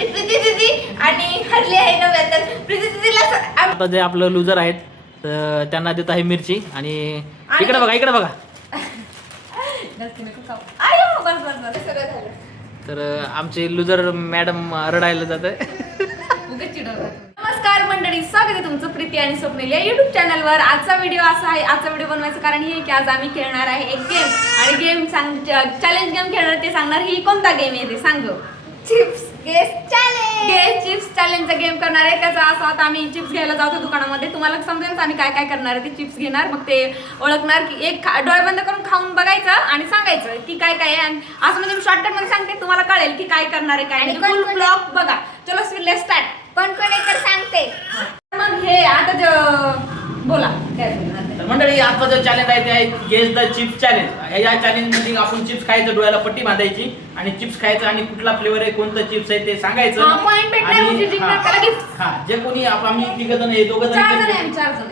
प्रीती दीदी आणि हरली आहे नव्या तर प्रीती दीदीला आता जे आपलं लुजर आहेत तर त्यांना देत आहे मिरची आणि इकडे बघा इकडे बघा. तर आमचे लुजर मॅडम रडायला जात आहे. नमस्कार मंडळी, स्वागत आहे तुमचं प्रीती आणि स्वप्नील या युट्यूब चॅनलवर. आजचा व्हिडिओ असा आहे, आजचा व्हिडिओ बनवायचं कारण हे की आज आम्ही खेळणार आहे एक गेम आणि गेम चॅलेंज गेम खेळणार ते सांगणार. ही कोणता गेम आहे ते सांग. Chips guess challenge. चिप्स चॅलेंजचा गेम करणार आहे. त्याचा असा आता आम्ही चिप्स घ्यायला जातो दुकानामध्ये. तुम्हाला समजेल आम्ही काय काय करणार आहे. ते चिप्स घेणार, मग ते ओळखणार की एक डोळे बंद करून खाऊन बघायचं आणि सांगायचं की काय काय आहे. आणि असं म्हणजे मी शॉर्टकट मध्ये सांगते, तुम्हाला कळेल की काय करणार आहे काय नाही. फुल ब्लॉग बघा. चलो लेट्स स्टार्ट. कोण कोण आहे तर सांगते. मग हे आता बोला काय तर मंडळी, आजचा जो चॅलेंज आहे ते आहे गेस द चिप्स चॅलेंज. या चॅलेंज मध्ये आपण चिप्स खायचं, डोळ्याला पट्टी बांधायची आणि चिप्स खायचं आणि कुठला फ्लेवर आहे कोणतं चिप्स आहे ते सांगायचं. जे कोणी आम्ही तिघ जण हे दोघं जण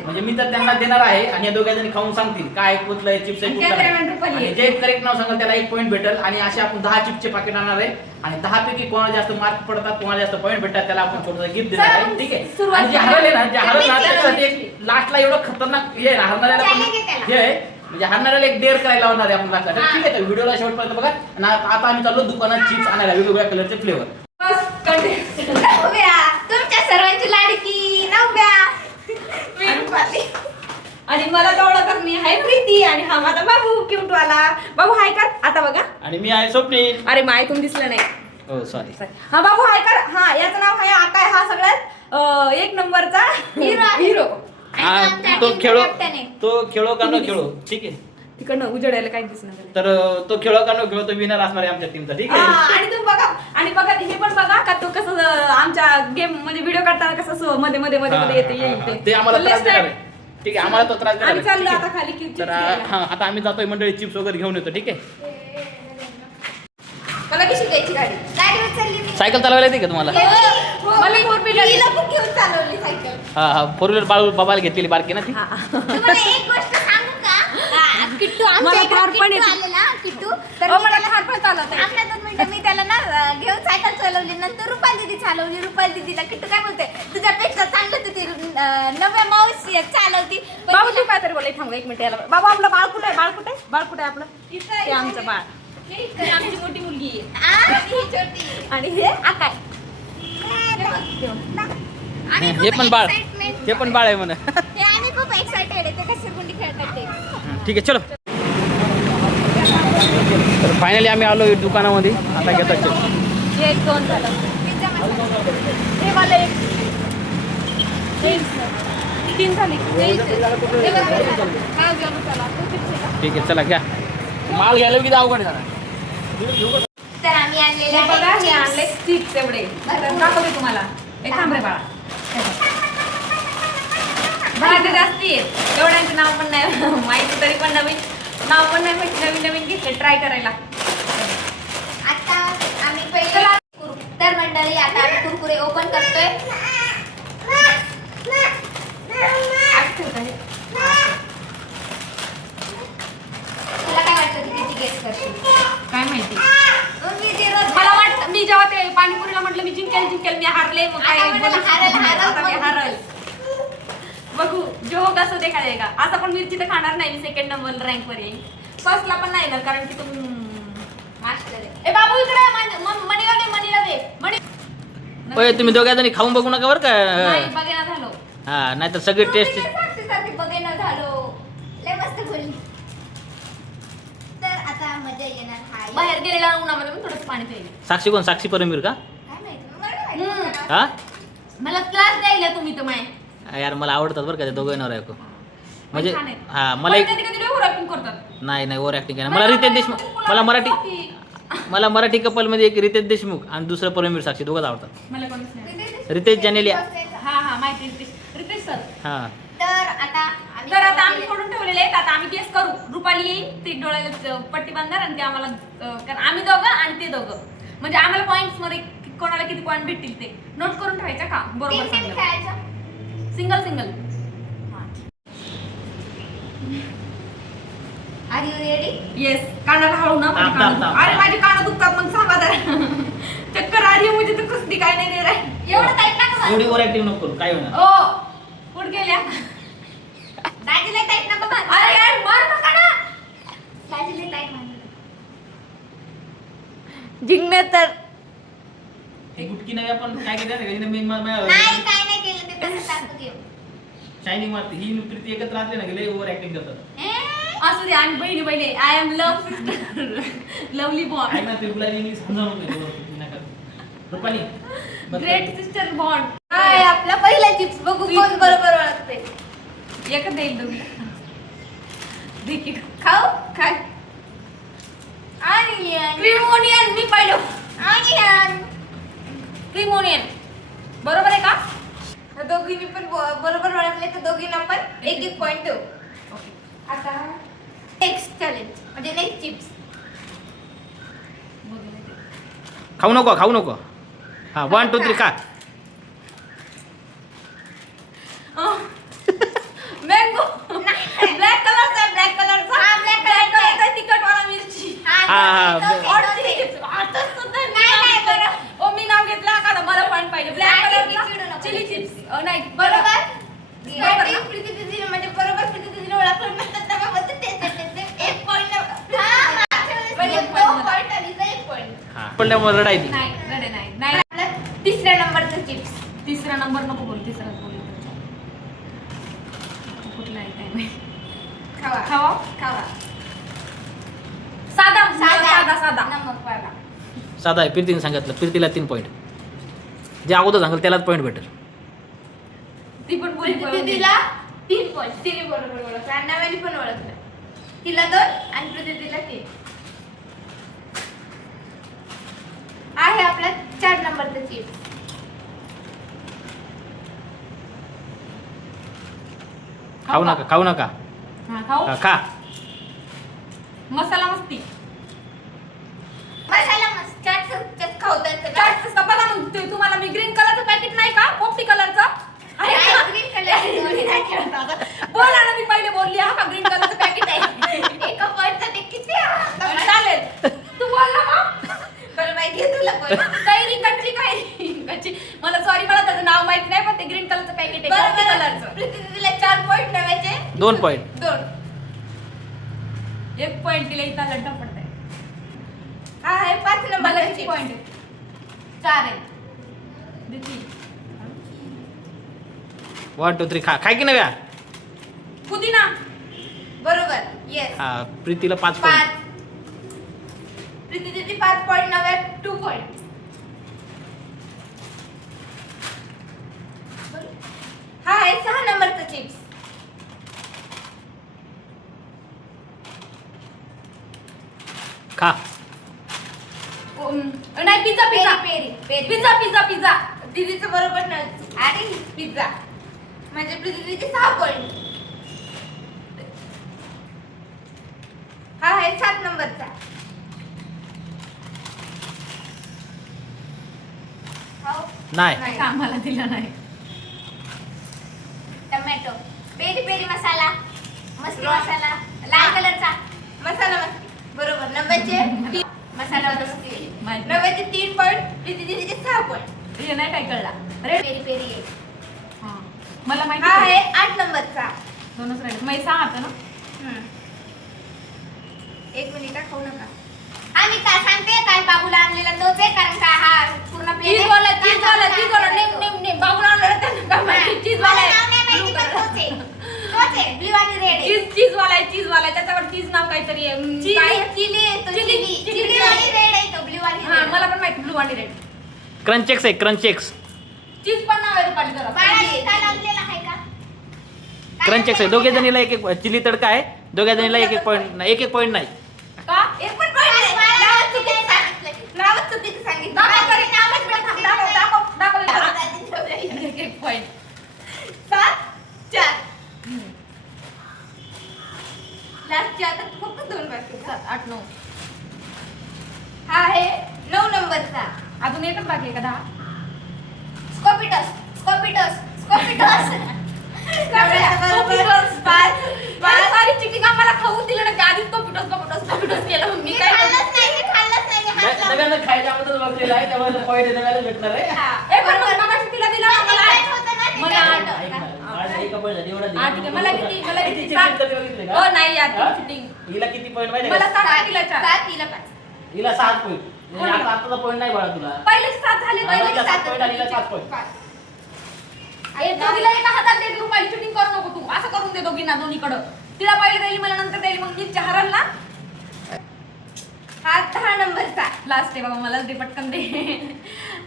म्हणजे मी तर त्यांना देणार आहे आणि या दोघा जणी खाऊन सांगतील काय कुठलं चिप्स आहे कुठलं. जे करेक्ट नाव सांगाल त्याला 1 पॉईंट भेटेल. आणि असे आपण 10 चिप्सचे पाकिट आणणार आहे आणि 10 पैकी कोणाला जास्त मार्क पडतात, कोणाला जास्त पॉईंट भेटतात त्याला आपण छोटंसं गिफ्ट देणार आहे. ठीक आहे. आणि जे हरले ना, जे हरल ना त्याच्यासाठी लास्टला एवढं खतरनाक हे हरणाऱ्याला हे आहे म्हणजे हरणाऱ्याला एक डेअर करायला लावणार आहे आपण लास्टला. ठीक आहे. तर व्हिडिओला शेवटपर्यंत बघा. आणि आता आम्ही चाललो दुकानात चिप्स आणायला वेगवेगळ्या कलरचे फ्लेवर. तुमच्या सर्वांची लाडकी नव्या आणि मला ओळखत मी आहे प्रीती आणि हा माझा बाबू क्यूट वाला. बाबू हाय कर आता बघा. आणि मी आहे स्वप्नील. अरे माय तुम्ही दिसलं नाही. हो सॉरी. हा बाबू हाय कर. हा याचं नाव आहे आकाय. हा सगळ्यात 1 नंबरचा हिरो. तो खेळो का न खेळो. ठीक आहे. तिकडनं उजेडायला काही दिसणार. तर तो खेळो का न खेळो तो विनर असणार आहे आमच्या टीमचा. ठीक आहे. आणि तुम्ही बघा आणि बघा हे पण बघा का तो कसं आमच्या गेम म्हणजे व्हिडिओ काढताना कसं मध्ये मध्ये मध्ये मध्ये येते येईल ते आम्हाला त्रास देणार आहे. ठीक आहे. आम्हाला तो त्रास देणार आहे. चाललो आता खाली की. तर हा आता आम्ही जातोय मंडळी चिप्स वगैरे घेऊन येतो. ठीक आहे. मला कशी घ्यायची गाडी. गाडीवर चालली मी. सायकल चालवायला येते का तुम्हाला. मला 4 व्हीलर पण घेऊन चालवली सायकल. हा 4 व्हीलर बाबाला घेतलेली बारकी ना ती. तुम्हाला एक गोष्ट सांगू का. किट्टू आमच्या इकडे आलेला किट्टू. तर मला थार पण चालवता. आपल्या 2 मिनिटं मी त्याला ना घेऊन सायकल चालवली. नंतर रुपाली दीदी चालवली. रुपाली दीदीला किट्टू काय बोलते, तुझ्यापेक्षा चांगलं ती नव्या मावशी चालवती. बाबू तू काय तरी बोल. थांब 1 मिनिट. याला बाबा आपलं बाळ कुठे आहे. बाळ कुठे आहे आपलं. ते आमचं बाळ. आमची मोठी मुलगी आहे आणि हे आकाय. हे पण बाळ आहे म्हणा. हे आम्ही खूप एक्साइटेड आहे. ते कसे गुंडी खेळतात ते. ठीक आहे चलो. तर फायनली आम्ही आलो दुकानामध्ये. आता घेतात चिप्स. हे 1 2 झालं. हे मला 1 3 झाली. ठीक आहे चला घ्या. माल घ्यायला किती अवघड झाला. तर आम्ही आणलेले बघा. हे आणले चिप्स एवढे. दाखवते तुम्हाला. एक थांबरे बाळा. भाजी जास्ती आहे. एवढ्यांचं नाव पण नाही माहिती, तरी पण नवीन नाव पण नाही माहिती. नवीन घेतले ट्राय करायला. आता आम्ही पहिलं तर मंडळी आता आम्ही कुरकुरे ओपन करतोय. तुला काय वाटतं किती गेस करशील. काय माहिती. मला वाटतं मी जेव्हा ते पाणीपुरीला म्हटलं मी जिंकेल मी हारले. मग काय हारल बघू जो होगा सो देखा जाएगा. आता पण मिरची तर खाणार नाही मी. 2nd नंबर रँक वर येईल. फर्स्टला पण नाही ना कारण की तुम्ही मास्टर आहे. ए बाबू इकडे मनीला दे. होय तुम्ही दोघा जणी खाऊन बघू नका बरं का. नाही बघेना झालो. हा नाहीतर सगळे टेस्ट बघेना झालो. लय मस्त बोलली. तर आता मजा येणार. बाहेर गेलेला उन्हामध्ये पण थोडंसं पाणी प्यायला. साक्षी कोण. साक्षी परमवीर का. काय माहिती हा मला क्लास द्यायला तुम्ही तर माय. यार मला आवडतात बरं का ते दोघं नवर ऐकू म्हणजे. हा मला नाही ओव्हर ऍक्टिंग केलं. मला रितेश देशमुख मला मराठी कपल मध्ये एक रितेश देशमुख आणि दुसरं परमवीर साक्षी दोघंच आवडतात. रितेश जानेलिया. हा माहिती रितेश सर. हा तर आता आम्ही फोडून ठेवलेले आहेत. आता आम्ही गेस करू. रुपाली येईल ती डोळ्याला पट्टी बांधणार आणि ते आम्हाला आम्ही दोघं आणि ते दोघं म्हणजे आम्हाला पॉइंट्स मध्ये कोणाला किती पॉइंट भेटतील ते नोट करून ठेवायचा का. बरोबर single. Are you ready. Yes. कानाला हळू ना. अरे माझी कानं दुखतात मग सांगा तर. चक्कर आली म्हणजे तर कसली काय नाही एवढी ओव्हर ऍक्टिंग नको करू, काय होणार. ओ कुठे गेल्या दाजीला टाईट नका मार. अरे यार मार नका ना. दाजीला टाईट मार. जिंकणे तर हे गुटकी नव्हे आपण काय केलं मी नाही काय नाही केलं ते तसं सारखं घेऊ. शायनिंग मारते ही प्रीती एकत्र असले ना गेले ओव्हर ऍक्टिंग करतात. असू दे आणि बहिणी बहिणी I am love sister lovely bond काय ना ते तुला इंग्लिश समजावून नाही नका रुपाली ग्रेट सिस्टर बॉन्ड. काय आपला पहिला चिप्स बघू कोण बरोबर ओळखते. एकच देईल तुम्ही देखील खाऊ काय आणि क्रिमोनियन मी पाहिलं आणि क्रिमोनियन बरोबर आहे का. दोघींनी पण बरोबर ओळखले तर दोघींना पण एक एक पॉइंट देऊ. आता नेक्स्ट चॅलेंज म्हणजे नेक्स्ट चिप्स. खाऊ नको हा 1 2 3 खा. मँगो ब्लॅक कलरचा हा, black color चा. तिखट वाला मिरची हा. नाही बरं. ओ मी नाव घेतलं का मला पॉइंट पाहिजे ब्लॅक नाही, कलरचा चिडू नको. चिली चिप्स नाही बरोबर बरोबर. प्रीती दीदीने म्हणजे बरोबर प्रीती दीदीने ओळखलं नसतं तर मग बोलते ते एक पॉइंट म्हणजे एक 2 point. पॉइंट आणि इथं 1 पॉइंट. हा पडल्यामुळे रडायची. नाही रडे नाही आपला तिसऱ्या नंबरचा चिप्स. तिसरा नंबर नको बोल तिसरा बोल कुठला आहे काय माहिती. खावा खावा खावा. साधा साधा नमक वाला. साधा आहे प्रीतीने सांगितलं प्रीतीला 3 पॉईंट जे अगोदर सांगेल त्यालाच पॉईंट भेटेल. ती पण बोली प्रीती दीदीला 3 पॉइंट. तिने बरोबर ओळखलं आणि नव्याने पण ओळखलं. तिला 2 आणि प्रीती दीदीला 3. आहे आपला 4 नंबरचा चिप्स. खाऊ नका हा खाऊ हा, खा. मसाला मस्ती मसाला मस्त चाट खावता येतं का? चाट मसाला बघा मग तुम्हाला मी ग्रीन कलरचं पॅकेट नाही का पोपटी कलरचं आहे नाही, का? green color ची दोन्ही नाही खेळत आता. बोला ना मी पहिले बोलली हा का ग्रीन कलरचं पॅकेट आहे एका पॉइंटचा ते किती आहे? चालेल तू बोलला मग बरं माहिती आहे तुला पण. कैरी कच्ची मला सॉरी मला त्याचं नाव माहिती नाही पण ते ग्रीन कलरचं पॅकेट आहे पोपटी बरोबर. कलरचं प्रीती दीदीला 4 पॉइंट नव्याचे 2 पॉईंट. 2. 1 पॉइंट दिला इथं लड्डा पडताय हा आहे 5 मला नंबरचा किती चिप्स. पॉइंट आहे 4 आहे देती 1 2 3 खा काय की नव्या. पुदिना बरोबर येस. हा प्रीतीला 5 पॉईंट. 5. प्रीती दीदी 5 पॉइंट नव्या 2 पॉइंट. हा आहे 6 नंबरचा चिप्स. खा. नाही pizza pizza peri peri pizza pizza pizza दीदीचं बरोबर नाही. अरे पिझ्झा म्हणजे प्रीती दीदी 6 पॉइंट. हा आहे 7 नंबरचा. खाऊ? नाही नाही. कामाला दिला नाही टोमॅटो पेरी पेरी मसाला मस्ती मसाला लाल कलरचा मसाला मस्ती. बरोबर नव्याचे मसाला मस्ती. माहिती. नव्याचे 3 पॉइंट प्रीती दीदीचे 6 पॉइंट. हे नाही काय कळला रेड पेरी पेरी आहे. हा. मला माहिती हा आहे. आहे 8 नंबरचा. दोनच राहिले मग 6 होतं ना 1 मिनिट खाऊ नका. आम्ही काय सांगते काय बाबूला आणलेला तोच आहे कारण का हा पूर्ण plate आहे. चीजवाला नेम बाबूला आणलं त्यांना काय माहिती चीजवाला मला नाव नाही माहिती पण तोच आहे. तोच आहे ब्ल्यू आणि रेड आहे. चीजवाला आहे त्याच्यावर चीज नाव काहीतरी आहे काय? चिली आहे तो चिली, चिली चिली चिली आणि रेड आहे तो ब्ल्यू आणि हा रेड. मला पण माहिती ब्लू आणि रेड क्रंचेक्स आहे क्रंचेक्स. चीज पण नाव आहे रुपाली जरा बाळा इथं लागलेला आहे का? क्रंचेक्स आहे दोघे जणीला 1 चिली तडका आहे दोघे जणीला 1 पॉईंट नाही 1 पॉईंट नाही. का एक पण point नाही. नावच चुकीचं सांगितलंय. नावच चुकीचं सांगितलं. दाखव तरी, नावच पण दाखव सांगितलं. एक पॉइंट 7 4 लास्टचे आता फक्त 2 बाकी. 7 8 9 हा आहे 9 नंबरचा अजून एकच बाकी आहे का 10 स्कॉपिटस स्कॉपिटस स्कॉपिटस सारी चिकली का मला खाऊ दिलं ना आधीच कपुटस केलं मग मी मी काय खाल्लंच नाही मी खाल्लंच नाही मी हात लावला. नव्यानं खायच्या अगोदर बघलेला आहे त्यामुळे पॉईंट भेटणार आहे. हा. ए पण मग मगाशी तिला दिला ना मला एका point साठी एवढा दे. हा, ठीक आहे. मला किती किती chip सात. तरी बघितले का? हो नाही यार हा? cheating. हिला किती पॉईंट माहिती मला आहे सात तिला चार. 7 हिला 5. का? हिला 7 पॉईंट आताचा पॉईंट नाही बाळा तुला. पहिले 7 झाले हा, पहिले हिला 7 7 point आणि हिला 7 point. अरे दोघीला एका हातात दे तू पहिली शूटिंग करू नको तू असं करून दे दोघींना दोन्हीकडं तिला पहिले द्यायली मला नंतर द्यायली मग मी हरल ना हा 10 नंबरचा. लास्ट आहे बाबा मला दे पटकन दे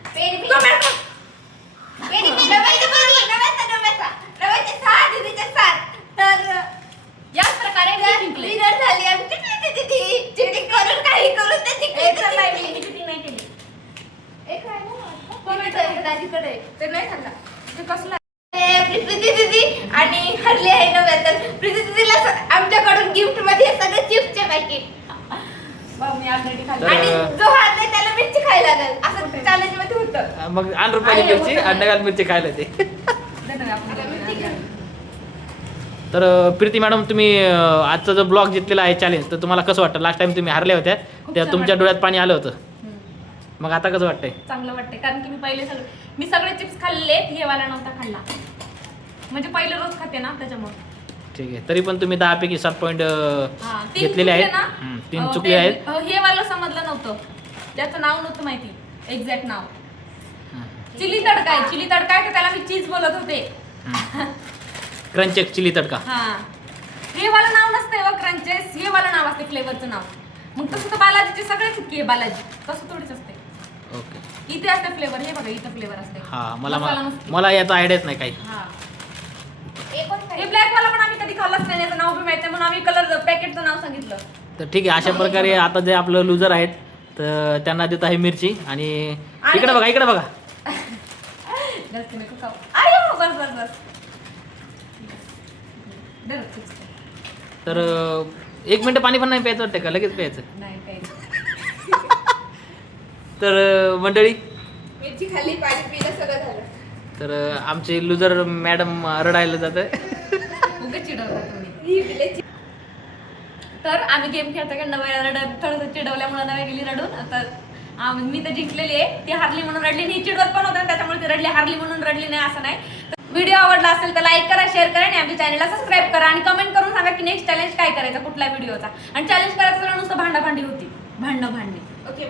पेरी तो मॅडम. पेरी रवायचं बरोबर रवायचे 6 दीदीचे 7. तर याच प्रकारे मी जिंकले. विनर झाली आणि जिंकली दीदी. चिटिंग करून काही करून ते जिंकली. एक तर नाही मी cheating नाही केली एक आहे ना टोमॅटो दादीकडे ते नाही खाल्ला ते कसला प्रीती दीदी आणि हरली आहे नव्हे तर प्रीती दीदीला आमच्याकडून गिफ्ट मध्ये सगळं चिप्सचे पॅकेट बाबा मी ऑलरेडी खाल्ला तर- आणि जो हारलाय त्याला मिरची खायला लागेल असं चॅलेंज मध्ये होतं. मग 8 रुपयाची आहे, मिरची होतं. अंडगाल मिरची खायला ते. दे ना आपण आता मिरची दोघींना. घेऊ. तर प्रीती मॅडम तुम्ही आजचा जो ब्लॉग जिंकलेला आहे चॅलेंज तर तुम्हाला कसं वाटतं? लास्ट टाइम तुम्ही हारल्या होत्या खूप तेव्हा छान तुमच्या वाटलं. डोळ्यात पाणी आलं होतं. हम्म. मग आता कसं वाटतंय? चांगलं वाटतंय कारण की मी सगळे चिप्स खाल्ले हे वाला नव्हता खाल्ला म्हणजे पहिले रोज खाते ना त्याच्यामुळे ठीक आहे. तरी पण तुम्ही 10 पैकी 7 पॉईंट हा, 3 घेतलेले आहेत. चुकले ना. 3 अं, चुकले ते- आहेत. हे वाला समजलं नव्हतं त्याचं नाव नव्हतं माहिती एक्झॅक्ट नाव चिली तडका आहे चिली तडका आहे तर त्याला मी चीज बोलत होते क्रंच चिली तडका. हा हे वाला नाव नसतंय व क्रंचेस हे वाला नाव असते फ्लेवरचं नाव मग तसं तर बालाजीचे सगळेच इतके बालाजी तसं थोडीच असते ओके. इथे असते फ्लेवर हे बघा इथं फ्लेवर असते हा मसाला मला नसते. मला याचा आयडियाच नाही काही. हा हे कोण हे खाईल? ब्लॅक वाला पण आम्ही कधी खाल्लंच नाही याचं नाव बी माहिती नाही, म्हणून आम्ही कलर पॅकेटचं नाव सांगितलं तर ठीक आहे. अशा प्रकारे आता जे आपलं लुजर आहेत तर त्यांना देत आहे मिरची आणि आणि- इकडे बघा इकडे बघा. जास्त नको खाऊ. अरे बस बस बस धर, ठीक आहे. तर 1 मिनिट पाणी पण नाही प्यायचं वाटतं का? लगेच प्यायचं. नाही काही तर मंडळी मिरची खाल्ली पाणी पिलं सगळं झालं. तर आमचे लुजर मॅडम रडायला जात उगाच चिडवता तुम्ही ही पिल्याची तर आम्ही गेम खेळता का नव्या रडत थोडंसं चिडवल्यामुळे नव्या गेली रडून तर मी तर जिंकलेली आहे ती हारली म्हणून रडली नाही चिडवत पण होता त्याच्यामुळे ती रडली हारली म्हणून रडली नाही असं नाही. व्हिडिओ आवडला असेल तर लाईक करा शेअर करा आणि आमच्या चॅनलला सबस्क्राईब करा आणि कमेंट करून सांगा की नेक्स्ट चॅलेंज काय करायचा कुठल्या व्हिडिओचा आणि चॅलेंज करायचं तर नुसतं भांडाभांडी होती भांडणं भांडणी. ओके